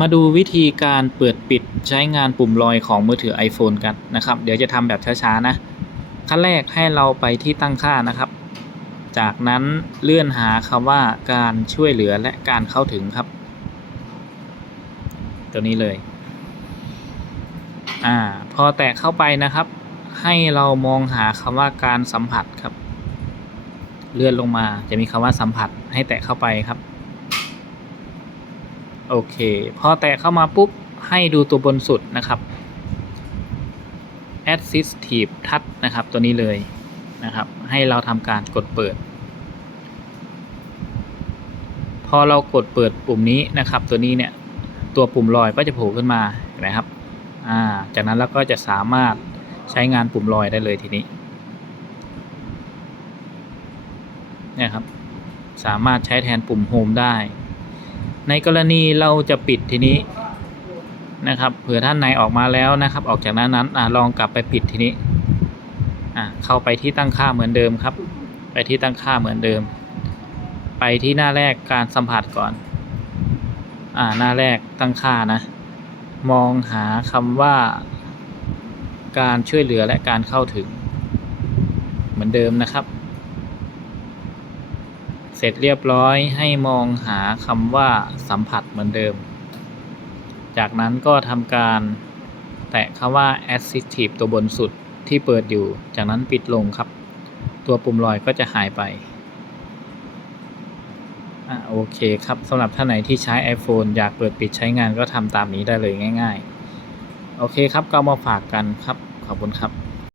มาดูวิธีการเปิดปิดใช้งานปุ่มลอยของมือถือ iPhone กันนะครับ เดี๋ยวจะทำแบบช้าๆนะขั้นแรกให้เราไปที่ตั้งค่านะครับ จากนั้นเลื่อนหาคำว่าการช่วยเหลือและการเข้าถึงครับ ตัวนี้เลยอ่าพอแตะเข้าไปนะครับ ให้เรามองหาคำว่าการสัมผัสครับ เลื่อนลงมาจะมีคำว่าสัมผัสให้แตะเข้าไปครับ โอเค พอแตะเข้ามาปุ๊บ ให้ดูตัวบนสุดนะครับ Assistive Touch นะครับ ตัวนี้เลยนะครับ ให้เราทำการกดเปิด พอเรากดเปิดปุ่มนี้นะครับ ตัวนี้เนี่ย ตัวปุ่มลอยก็จะโผล่ขึ้นมาเห็นไหมครับอ่าจากนั้นเราก็จะสามารถใช้งานปุ่มลอยได้เลยทีนี้เนี่ยครับ สามารถใช้แทนปุ่มโฮมได้ ในกรณีเราจะปิดทีนี้นะครับ เผื่อท่านไหนออกมาแล้วนะครับ ออกจากนั้นนั้นอลองกลับไปปิดทีนี้เข้าไปที่ตั้งค่าเหมือนเดิมครับ ไปที่ตั้งค่าเหมือนเดิม ไปที่หน้าแรกการสัมผัสก่อน อ่าหน้าแรกตั้งค่านะ มองหาคำว่า การช่วยเหลือและการเข้าถึง เหมือนเดิมนะครับ เสร็จเรียบร้อยให้มองหาคำว่าสัมผัสเหมือนเดิม จากนั้นก็ทำการแตะคำว่า assistive ตัวบนสุดที่เปิดอยู่ จากนั้นปิดลงครับ ตัวปุ่มลอยก็จะหายไปอะโอเคครับสำหรับท่านไหนที่ใช้ iPhone อยากเปิดปิดใช้งานก็ทำตามนี้ได้เลยง่าย ๆ โอเคครับก็มาฝากกันครับ ขอบคุณครับ